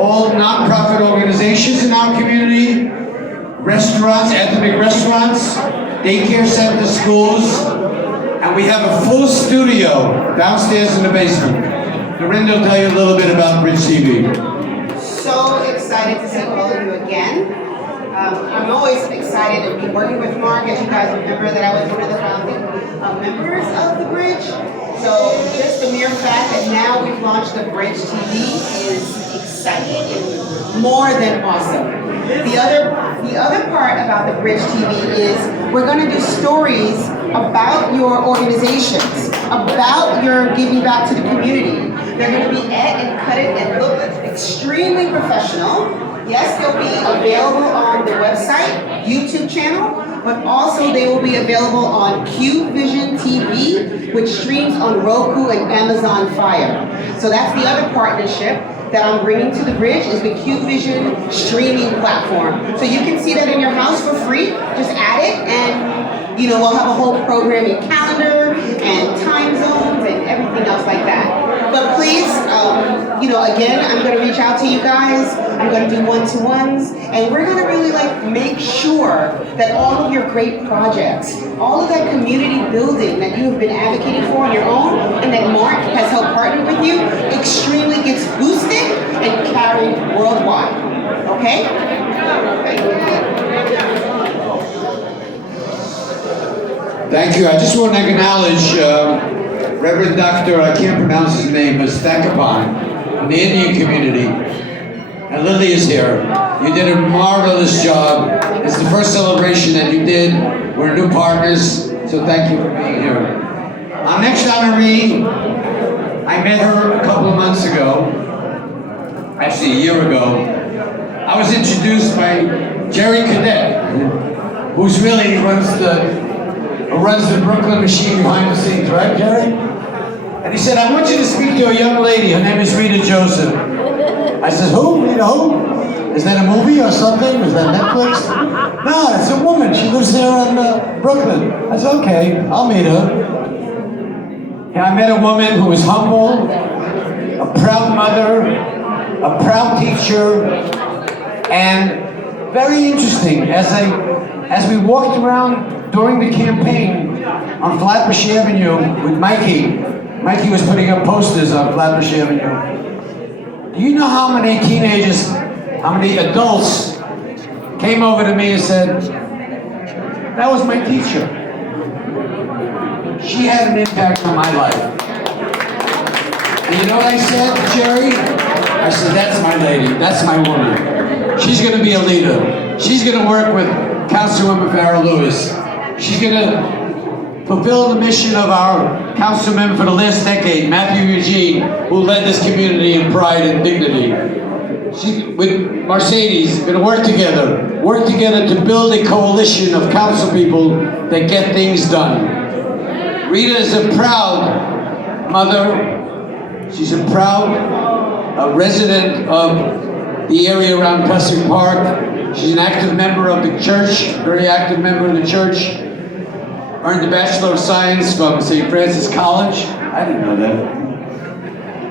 all nonprofit organizations in our community, restaurants, ethnic restaurants, daycare centers, schools, and we have a full studio downstairs in the basement. Dorinda will tell you a little bit about Bridge TV. So excited to see all of you again. I'm always excited to be working with Mark. As you guys remember that I was one of the founding members of the Bridge. So just the mere fact that now we've launched the Bridge TV is exciting and more than awesome. The other part about the Bridge TV is we're going to do stories about your organizations, about your giving back to the community. They're going to be and cut it and look extremely professional. Yes, they'll be available on the website, YouTube channel, but also they will be available on QVision TV, which streams on Roku and Amazon Fire. So that's the other partnership that I'm bringing to the Bridge is the QVision streaming platform. So you can see that in your house for free. Just add it and we'll have a whole programming calendar and time zones and everything else like that. But please, again, I'm going to reach out to you guys. I'm going to do one-to-ones, and we're going to really make sure that all of your great projects, all of that community building that you have been advocating for on your own, and that Mark has helped partner with you, extremely gets boosted and carried worldwide. Okay? Thank you. I just want to acknowledge Reverend Dr. I can't pronounce his name, Mustakaban, in the Indian community. And Lily is here. You did a marvelous job. It's the first celebration that you did. We're new partners, so thank you for being here. Our next honoree, I met her a couple of months ago, actually a year ago. I was introduced by Jerry Cadet, who's really runs the Brooklyn machine behind the scenes, right, Jerry? And he said, I want you to speak to a young lady. Her name is Rita Joseph. I said, who? Rita who? Is that a movie or something? Is that Netflix? No, it's a woman. She lives there in Brooklyn. I said, okay, I'll meet her. And I met a woman who was humble, a proud mother, a proud teacher, and very interesting. As we walked around during the campaign on Flatbush Avenue with Mikey was putting up posters on Flatbush Avenue. Do you know how many teenagers, how many adults came over to me and said, that was my teacher. She had an impact on my life. And you know what I said to Jerry? I said, that's my lady, that's my woman. She's gonna be a leader. She's gonna work with Councilwoman Farrah Lewis. She's gonna fulfill the mission of our councilman for the last decade, Matthew Eugene, who led this community in pride and dignity. She, with Mercedes, going to work together to build a coalition of council people that get things done. Rita is a proud mother. She's a proud resident of the area around Plessing Park. She's an active member of the church, very active member of the church. Earned a Bachelor of Science from St. Francis College. I didn't know that.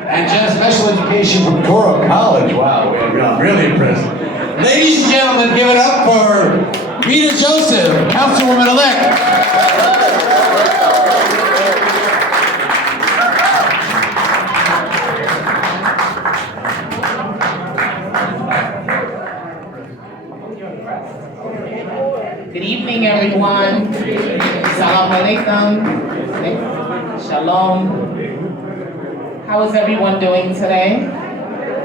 And just special education from Toro College. Wow, I'm really impressed. Ladies and gentlemen, give it up for Rita Joseph, Councilwoman-elect. Good evening, everyone. Salam alaikum. Shalom. How is everyone doing today?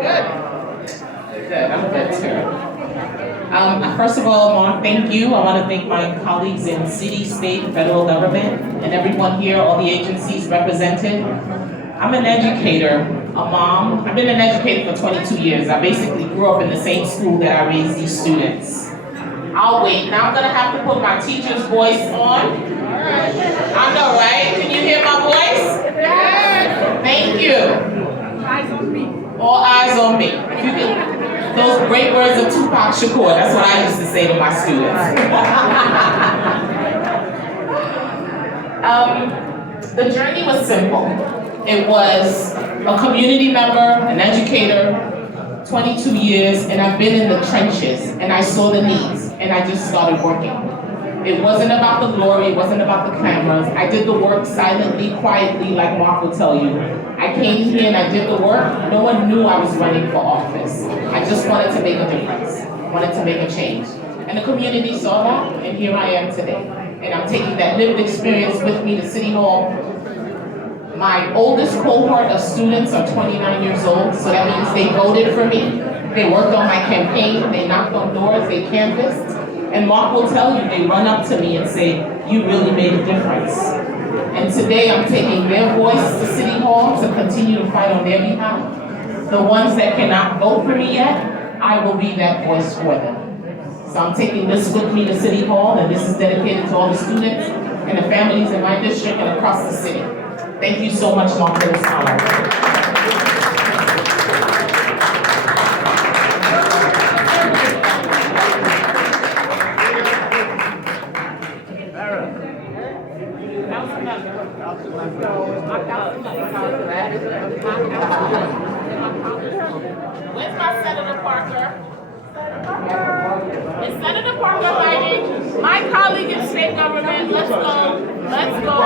Good. I'm good too. First of all, I want to thank you. I want to thank my colleagues in city, state, federal government, and everyone here, all the agencies represented. I'm an educator, a mom. I've been an educator for 22 years. I basically grew up in the same school that I raised these students. I'll wait. Now I'm gonna have to put my teacher's voice on. I know, right? Can you hear my voice? Thank you. Eyes on me. All eyes on me. If you can, those great words of Tupac Shakur, that's what I used to say to my students. The journey was simple. It was a community member, an educator, 22 years, and I've been in the trenches, and I saw the needs, and I just started working. It wasn't about the glory, it wasn't about the cameras. I did the work silently, quietly, like Mark will tell you. I came here and I did the work. No one knew I was running for office. I just wanted to make a difference, wanted to make a change. And the community saw that, and here I am today. And I'm taking that lived experience with me to City Hall. My oldest cohort of students are 29 years old, so that means they voted for me. They worked on my campaign, they knocked on doors, they canvassed. And Mark will tell you, they run up to me and say, you really made a difference. And today I'm taking their voice to City Hall to continue to fight on their behalf. The ones that cannot vote for me yet, I will be that voice for them. So I'm taking this with me to City Hall, and this is dedicated to all the students and the families in my district and across the city. Thank you so much, Mark, for this honor. Where's my Senator Parker? Is Senator Parker hiding? My colleague in state government, let's go. Let's go.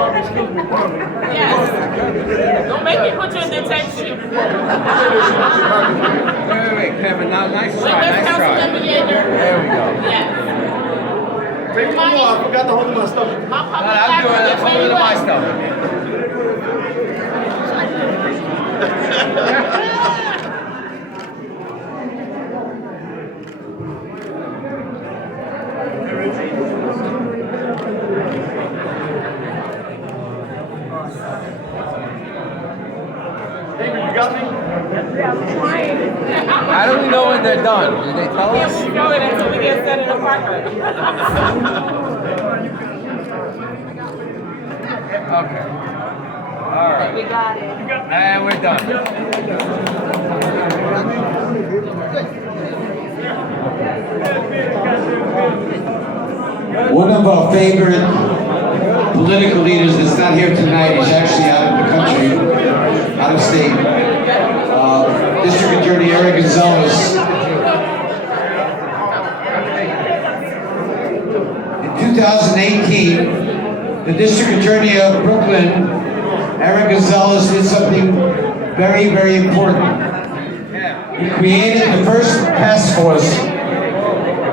Yes. Don't make me put you in detention. Wait, Kevin, now nice try, Where's nice try. Councilmember Yeager? There we go. Yes. Take the I forgot to hold my stomach. My No, public I'm doing it, advocate, hold where it you to my at? stomach. David, you got me? How do we know when they're done? Did they tell Yeah, us? we know it until we get Senator Parker. Okay. All right. We got it. And we're done. One of our favorite political leaders that's not here tonight, he's actually out of the country, out of state. District Attorney Eric Gonzalez. In 2018, the District Attorney of Brooklyn, Eric Gonzalez, did something very, very important. He created the first task force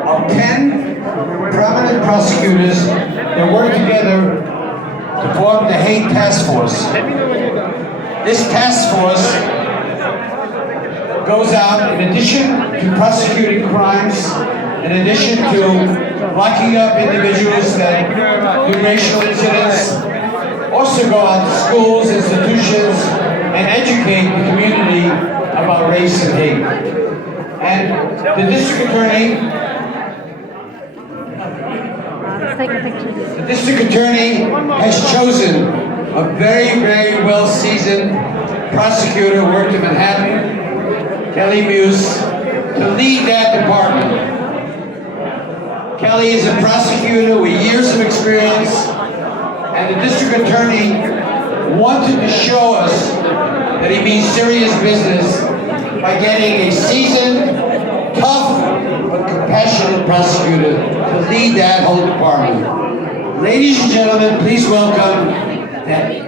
of 10 prominent prosecutors that work together to form the Hate Task Force. This task force goes out in addition to prosecuting crimes, in addition to locking up individuals that do racial incidents, also go out to schools, institutions, and educate the community about race and hate. And the district attorney The district attorney has chosen a very, very well-seasoned prosecutor who worked in Manhattan, Kelly Muse, to lead that department. Kelly is a prosecutor with years of experience, and the district attorney wanted to show us that he means serious business by getting a seasoned, tough, but compassionate prosecutor to lead that whole department. Ladies and gentlemen, please welcome the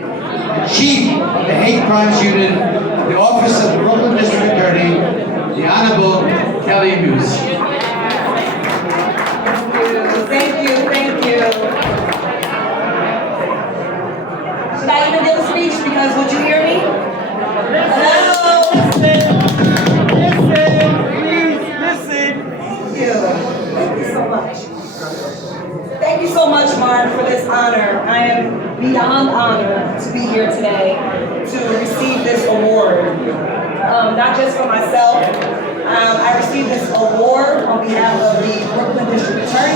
chief of the Hate Crimes Unit, the Office of the Brooklyn District Attorney, the Honorable Kelly Muse. Thank you, thank you. Should I even give a speech? Because would you hear me? Hello? Listen, please, listen. Thank you. Thank you so much. Thank you so much, Mark, for this honor. I am beyond honored to be here today to receive this award. Not just for myself. I received this award on behalf of the Brooklyn District Attorney.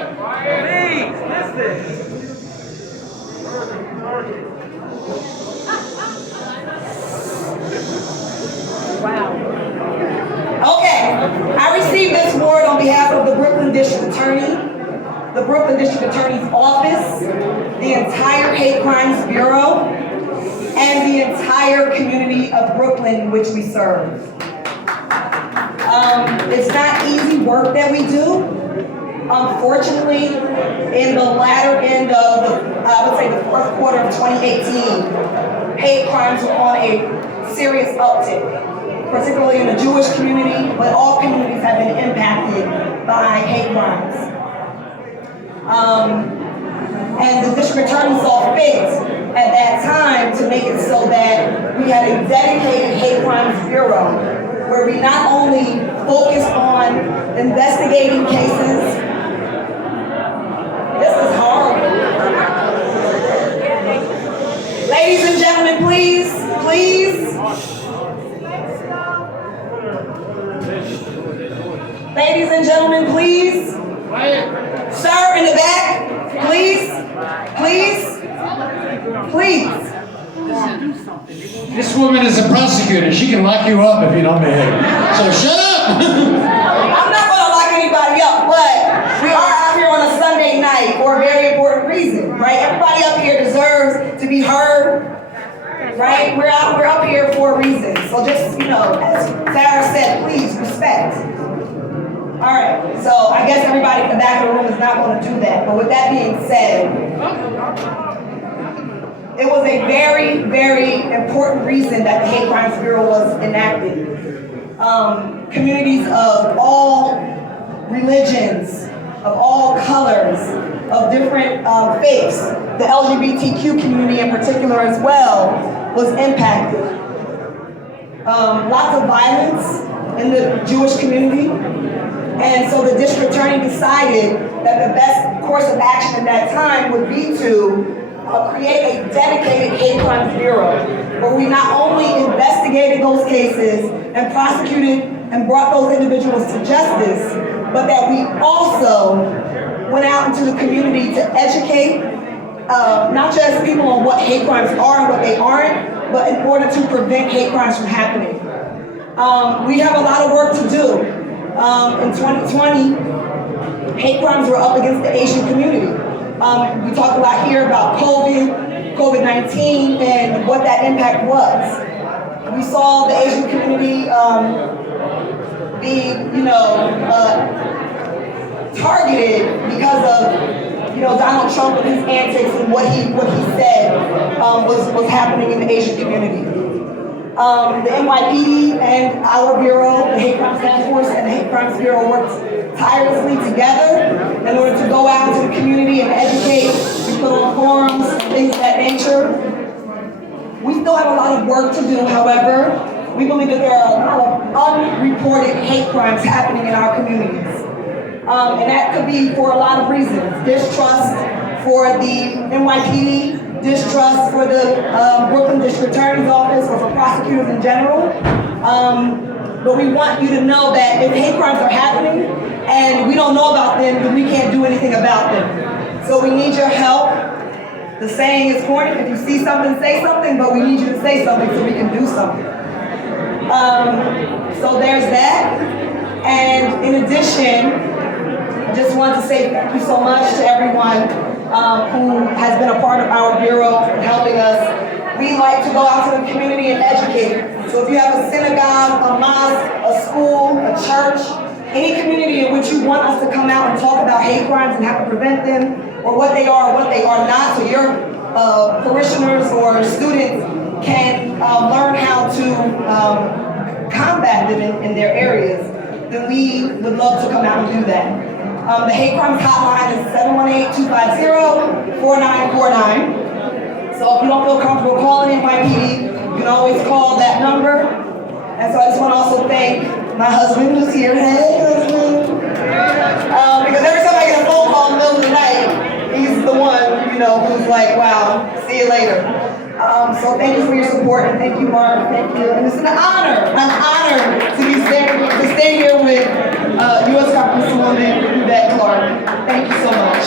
Please, listen. Wow. Okay, I received this award on behalf of the Brooklyn District Attorney, the Brooklyn District Attorney's Office, the entire Hate Crimes Bureau, and the entire community of Brooklyn which we serve. It's not easy work that we do. Unfortunately, in the latter end of, I would say the fourth quarter of 2018, hate crimes were on a serious uptick, particularly in the Jewish community, but all communities have been impacted by hate crimes. And the district attorney saw fit at that time to make it so that we had a dedicated hate crimes bureau, where we not only focus on investigating cases. This is horrible. Ladies and gentlemen, please. Ladies and gentlemen, please. Sir, in the back, please. This woman is a prosecutor. She can lock you up if you don't behave. So shut up! I'm not gonna lock anybody up, but we are out here on a Sunday night for a very important reason, right? Everybody up here deserves to be heard, right? We're up here for a reason. So just, as Sarah said, please respect. All right, so I guess everybody in the back of the room is not gonna do that. But with that being said, it was a very, very important reason that the Hate Crimes Bureau was enacted. Communities of all religions, of all colors, of different faiths, the LGBTQ community in particular as well, was impacted. Lots of violence in the Jewish community. And so the district attorney decided that the best course of action at that time would be to create a dedicated hate crimes bureau, where we not only investigated those cases and prosecuted and brought those individuals to justice, but that we also went out into the community to educate not just people on what hate crimes are and what they aren't, but in order to prevent hate crimes from happening. We have a lot of work to do. In 2020, hate crimes were up against the Asian community. We talked a lot here about COVID-19, and what that impact was. We saw the Asian community be, targeted because of, Donald Trump and his antics and what he said was happening in the Asian community. The NYPD and our bureau, the Hate Crimes Task Force and the Hate Crimes Bureau, worked tirelessly together in order to go out into the community and educate. We put on forums, things of that nature. We still have a lot of work to do, however. We believe that there are a lot of unreported hate crimes happening in our communities. And that could be for a lot of reasons. Distrust for the NYPD, distrust for the Brooklyn District Attorney's Office, or for prosecutors in general. But we want you to know that if hate crimes are happening and we don't know about them, then we can't do anything about them. So we need your help. The saying is corny: if you see something, say something, but we need you to say something so we can do something. So there's that. And in addition, I just want to say thank you so much to everyone who has been a part of our bureau and helping us. We like to go out to the community and educate. So if you have a synagogue, a mosque, a school, a church, any community in which you want us to come out and talk about hate crimes and how to prevent them, or what they are or what they are not, so your parishioners or students can learn how to combat them in their areas, then we would love to come out and do that. The hate crimes hotline is 718-250-4949. So if you don't feel comfortable calling NYPD, you can always call that number. And so I just want to also thank my husband who's here. Hey, husband. Because every time I get a phone call in the middle of the night, he's the one, who's like, wow, see you later. So thank you for your support, and thank you, Mark. Thank you. And it's an honor to stay here with U.S. Congresswoman Yvette Clarke. Thank you so much.